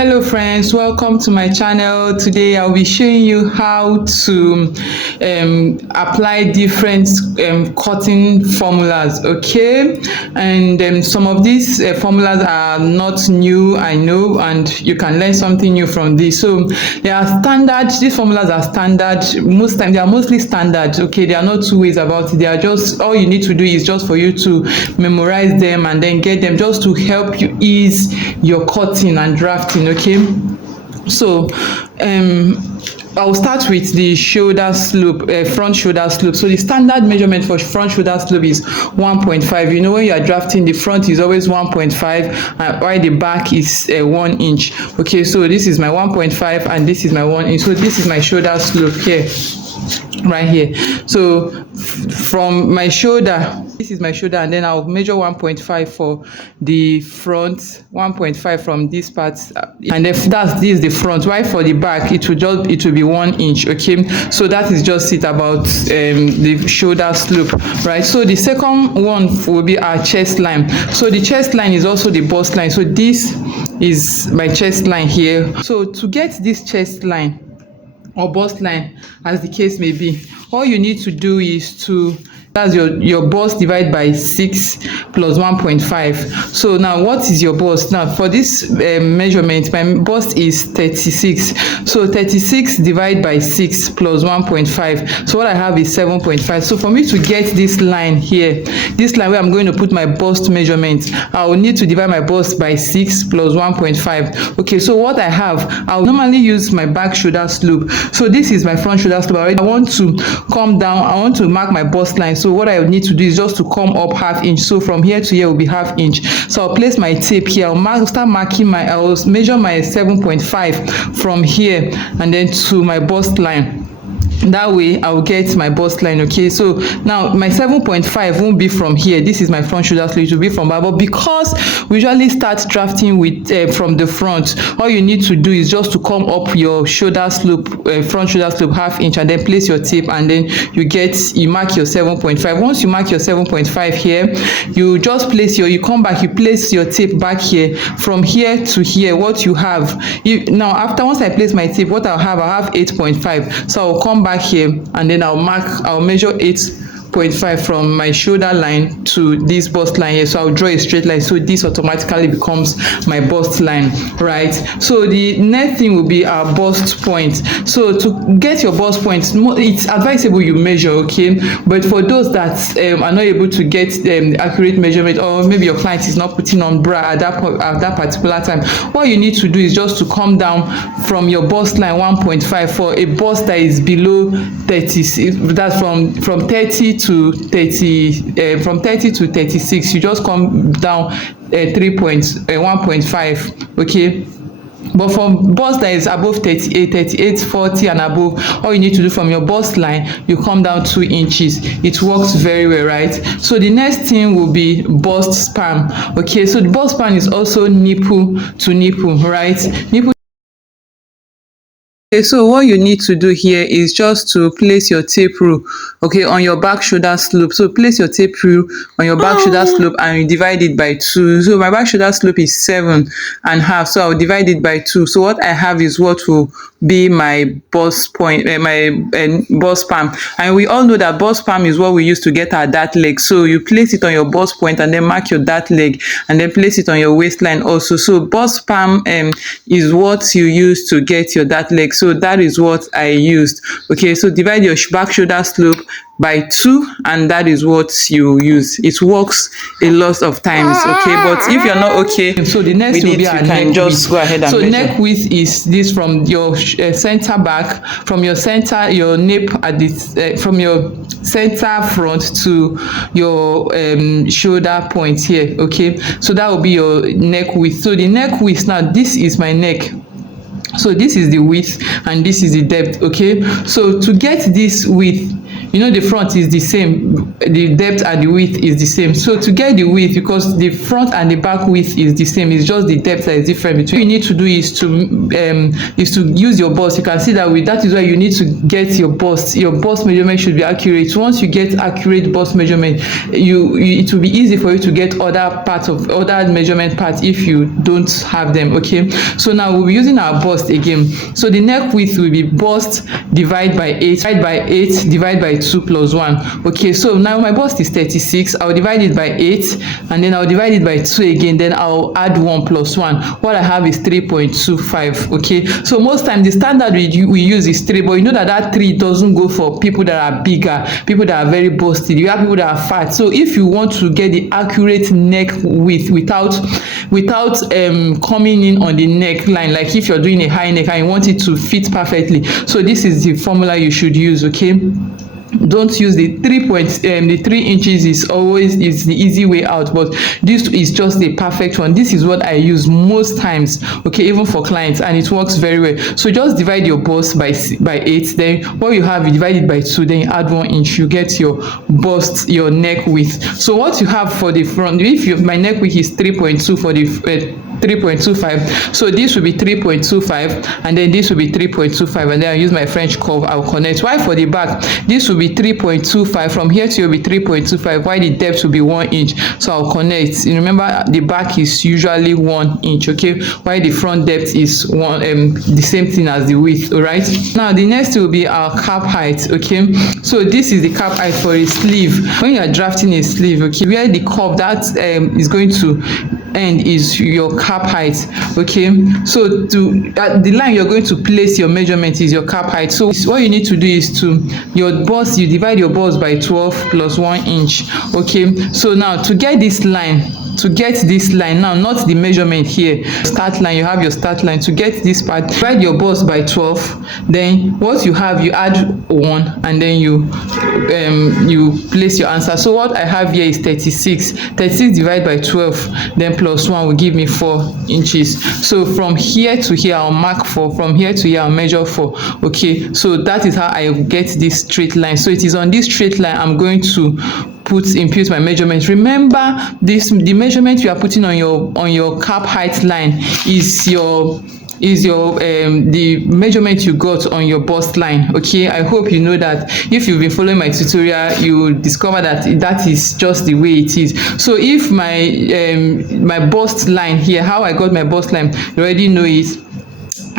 Hello friends, welcome to my channel. Today I'll be showing you how to apply different cutting formulas, okay? And some of these formulas are not new, I know, and you can learn something new from this. So they are standard, these formulas are standard. Most time they are mostly standard, okay? There are not two ways about it. They are just, all you need to do is just for you to memorize them and then get them just to help you ease your cutting and drafting, okay? So I'll start with the shoulder slope, front shoulder slope. So the standard measurement for front shoulder slope is 1.5. You know, when you are drafting, the front is always 1.5 while the back is 1 inch. Okay, so this is my 1.5 and this is my 1 inch. So this is my shoulder slope here, right here. So from my shoulder, this is my shoulder, and then I'll measure 1.5 for the front, 1.5 from this part, and if this is the front. Right, for the back it will be 1 inch, okay? So that is just it about the shoulder slope, right? So the second one will be our chest line. So the chest line is also the bust line. So this is my chest line here. So to get this chest line or bust line, as the case may be, all you need to do is to, that's your bust divided by 6 plus 1.5. So now what is your bust? Now for this measurement, my bust is 36. So 36 divided by 6 plus 1.5. So what I have is 7.5. So for me to get this line here, this line where I'm going to put my bust measurement, I will need to divide my bust by 6 plus 1.5. Okay, so what I have, I'll normally use my back shoulder slope. So this is my front shoulder slope. I want to come down, I want to mark my bust line. So what I need to do is just to come up ½ inch. So from here to here will be ½ inch. So I'll place my tape here. I'll measure my 7.5 from here and then to my bust line. That way I'll get my bust line, okay? So now my 7.5 won't be from here. This is my front shoulder slope. It will be from back. But because we usually start drafting with from the front, all you need to do is just to come up your shoulder slope, front shoulder slope ½ inch, and then place your tape, and then you mark your 7.5. Once you mark your 7.5 here, you just place you come back, you place your tape back here. From here to here, what you have, once I place my tape, what I'll have 8.5. So I'll come back here and then I'll measure 8.5 from my shoulder line to this bust line here. So I'll draw a straight line. So this automatically becomes my bust line, right? So the next thing will be our bust point. So to get your bust point, it's advisable you measure, okay? But for those that are not able to get the accurate measurement, or maybe your client is not putting on bra at that particular time, what you need to do is just to come down from your bust line 1.5 for a bust that is below 30. That's from 30 to 30, from 30 to 36. You just come down 1.5, okay? But for bust that is above 38, 38, 40 and above, all you need to do from your bust line, you come down 2 inches. It works very well, right? So the next thing will be bust span, okay? So the bust span is also nipple to nipple, right? Nipple. Okay, so what you need to do here is just to place your tape rule, okay, on your back shoulder slope. So place your tape rule on your back shoulder slope and you divide it by 2. So my back shoulder slope is 7.5. So I'll divide it by 2. So what I have is what will be my bust point, my bust palm. And we all know that bust palm is what we use to get our dart leg. So you place it on your bust point and then mark your dart leg and then place it on your waistline also. So bust palm is what you use to get your dart leg. So that is what I used. Okay, so divide your back shoulder slope by 2 and that is what you use. It works a lot of times, okay? But if you're not okay, so the next will be our neck width. Just go ahead and measure. Neck width is this from your center back, from your center, your nape at this, from your center front to your shoulder point here, okay? So that will be your neck width. So the neck width, now this is my neck. So this is the width and this is the depth, okay? So to get this width, you know the front is the same, the depth and the width is the same. So to get the width, because the front and the back width is the same, it's just the depth that is different between. What you need to do is to use your bust. You can see that with that is why you need to get your bust. Your bust measurement should be accurate. Once you get accurate bust measurement, it will be easy for you to get other parts of other measurement parts if you don't have them. Okay, so now we'll be using our bust again. So the neck width will be bust divided by 8 divided by 2 plus 1. Okay, so now my bust is 36. I'll divide it by 8 and then I'll divide it by 2 again, then I'll add 1 plus 1. What I have is 3.25. okay, so most time the standard we use is 3, but you know that that 3 doesn't go for people that are bigger, people that are very busted. You have people that are fat. So if you want to get the accurate neck width without coming in on the neckline, like if you're doing a high neck and you want it to fit perfectly, so this is the formula you should use. Okay, don't use the 3 inches is the easy way out, but this is just the perfect one. This is what I use most times, okay, even for clients, and it works very well. So just divide your bust by 8, then what you have, you divide it by 2, then you add 1 inch, you get your bust, your neck width. So what you have for the front, if my neck width is 3.2 for the 3.25, so this will be 3.25 and then this will be 3.25, and then I'll use my French curve, I'll connect. Why for the back, this will be 3.25, from here to here will be 3.25, while the depth will be 1 inch, so I'll connect. You remember the back is usually 1 inch, okay, while the front depth is the same thing as the width. All right, now the next will be our cap height. Okay, so this is the cap height for a sleeve. When you are drafting a sleeve, okay, where the curve that is going to end is your cap height. Okay, so the line you're going to place your measurement is your cap height. So what you need to do is to your bust, you divide your bust by 12 plus 1 inch. Okay, so now to get this line, now, not the measurement here, start line, you have your start line. To get this part, divide your bust by 12, then what you have, you add 1 and then you place your answer. So what I have here is 36 divided by 12, then plus 1 will give me 4 inches. So from here to here I'll mark 4, from here to here I'll measure 4. Okay, so that is how I get this straight line. So it is on this straight line I'm going to impute my measurement. Remember, the measurement you are putting on your cap height line is the measurement you got on your bust line. Okay, I hope you know that. If you've been following my tutorial, you will discover that is just the way it is. So if my bust line here, how I got my bust line, you already know it.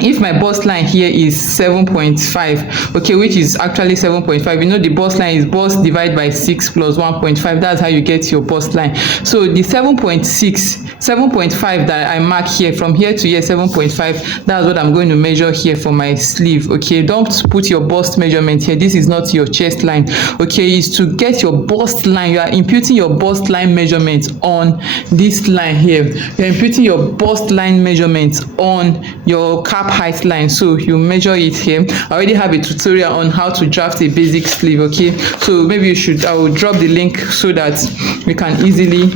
If my bust line here is 7.5, okay, which is actually 7.5, you know the bust line is bust divided by 6 plus 1.5. That's how you get your bust line. So the 7.5 that I mark here, from here to here 7.5, that's what I'm going to measure here for my sleeve. Okay, don't put your bust measurement here. This is not your chest line. Okay, is to get your bust line. You are imputing your bust line measurement on this line here. You're imputing your bust line measurement on your cap height line. So you measure it here. I already have a tutorial on how to draft a basic sleeve. Okay, so maybe I will drop the link so that we can easily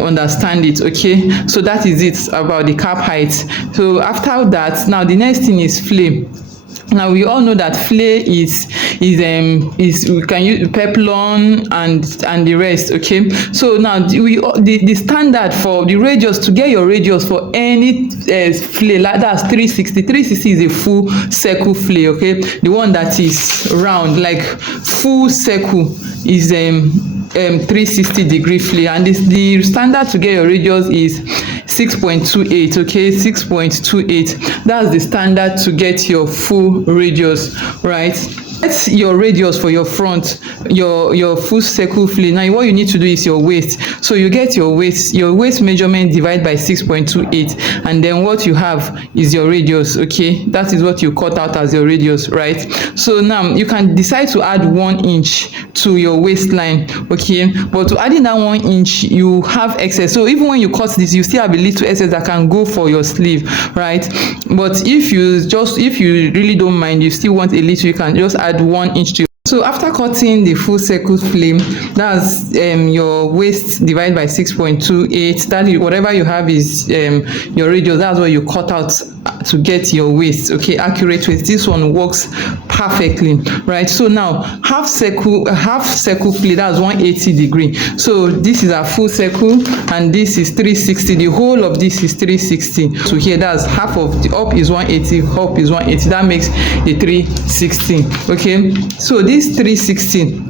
understand it. Okay, so that is it about the cap height. So after that, now the next thing is flare. Now we all know that flare is we can use peplon and the rest. Okay, so now the standard for the radius, to get your radius for any flare, like that's 360. 360 is a full circle flare. Okay, the one that is round, like full circle, is 360-degree flare, and the standard to get your radius is 6.28. okay, 6.28, that's the standard to get your full radius, right? That's your radius for your front, your full circle flare. Now what you need to do is your waist. So you get your waist measurement divided by 6.28, and then what you have is your radius. Okay, that is what you cut out as your radius, right? So now you can decide to add 1 inch to your waistline. Okay, but to adding that 1 inch, you have excess. So even when you cut this, you still have a little excess that can go for your sleeve, right? But if you really don't mind, you still want a little, you can just add 1 inch to So after cutting the full circle flame, that's your waist divided by 6.28. That whatever you have is your radius. That's what you cut out to get your waist. Okay, accurate waist. This one works perfectly, right? So now half circle flame, that's 180 degree. So this is a full circle and this is 360. The whole of this is 360. So here that's half of the up is 180, up is 180. That makes a 360. Okay, so this 360,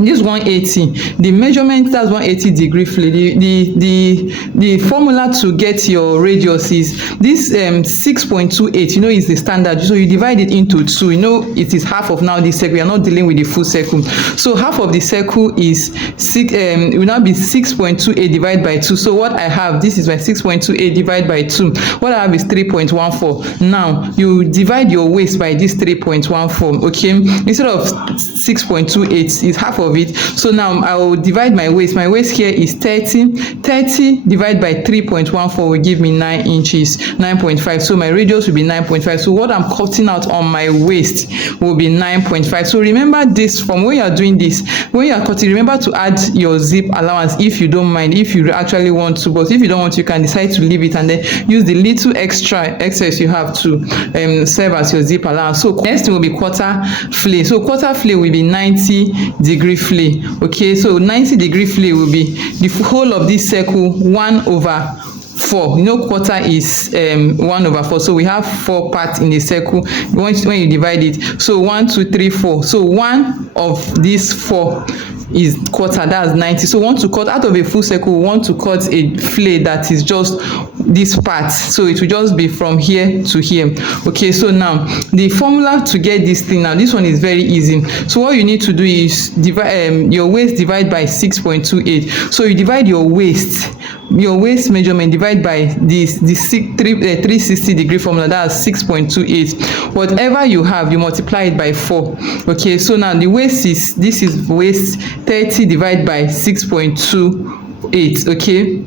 this 180, the measurement, that's 180 degree flame. The formula to get your radius is this 6.28, you know, is the standard. So you divide it into 2, you know, it is half of now this circle. We are not dealing with the full circle. So half of the circle is will now be 6.28 divided by 2. So what I have, this is my 6.28 divided by 2. What I have is 3.14. Now you divide your waist by this 3.14. okay, instead of 6.28 is half of it. So now I will divide my waist. My waist here is 30 divided by 3.14 will give me 9 inches, 9.5. So my radius will be 9.5. So what I'm cutting out on my waist will be 9.5. So remember this, from when you are doing this, when you are cutting, remember to add your zip allowance if you don't mind, if you actually want to. But if you don't want, you can decide to leave it and then use the little extra excess you have to serve as your zip allowance. So next will be quarter flay. So quarter flay will be 90 degree flay. Okay, so 90 degree flay will be the whole of this circle 1/4. You know, quarter is 1/4. So we have 4 parts in the circle. When you divide it, so 1, 2, 3, 4. So one of these 4 is quarter, that's 90. So we want to cut out of a full circle, we want to cut a flay that is just this part. So it will just be from here to here. Okay, so now the formula to get this thing, now this one is very easy. So what you need to do is divide your waist divide by 6.28. So you divide your waist measurement divide by this 360 degree formula, that's 6.28. Whatever you have, you multiply it by 4. Okay, so now the waist is, this is waist 30 divided by 6.28. okay,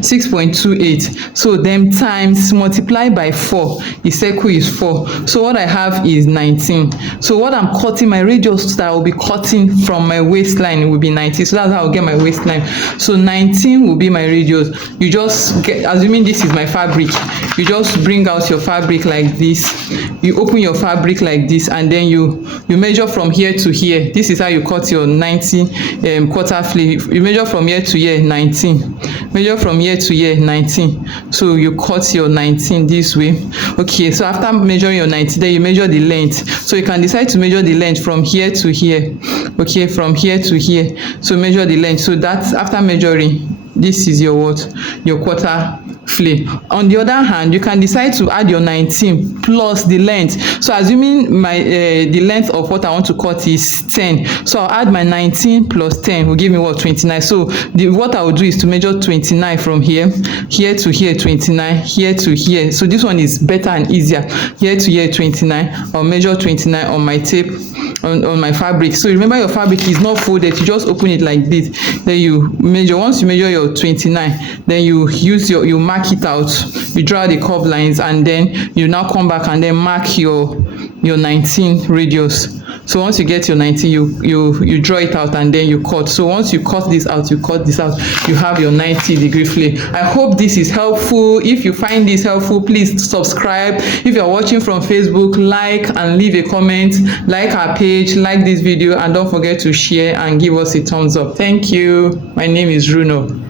6.28. So then times multiply by 4, the circle is 4. So what I have is 19. So what I'm cutting, my radius that I will be cutting from my waistline will be 19. So that's how I'll get my waistline. So 19 will be my radius. You just get, assuming this is my fabric, you just bring out your fabric like this. You open your fabric like this and then you measure from here to here. This is how you cut your 90 quarter flay. You measure from here to here 19. Measure from here to here 19. So you cut your 19 this way. Okay, so after measuring your 19, then you measure the length. So you can decide to measure the length from here to here. Okay, from here to here. So measure the length. So that's after measuring, this is your what? Your quarter flay. On the other hand, you can decide to add your 19 plus the length. So assuming my the length of what I want to cut is 10, so I'll add my 19 plus 10 will give me what? 29. So what I will do is to measure 29 from here to here 29, here to here. So this one is better and easier. Here to here 29. I'll measure 29 on my tape, on my fabric. So remember, your fabric is not folded, you just open it like this. Then you measure. Once you measure your 29, then you mark it out, you draw the curve lines, and then you now come back and then mark your 19 radius. So once you get your 19, you draw it out and then you cut. So once you cut this out, you have your 90 degree flay. I hope this is helpful. If you find this helpful, please subscribe. If you're watching from Facebook, like and leave a comment, like our page, like this video, and don't forget to share and give us a thumbs up. Thank you. My name is Runo.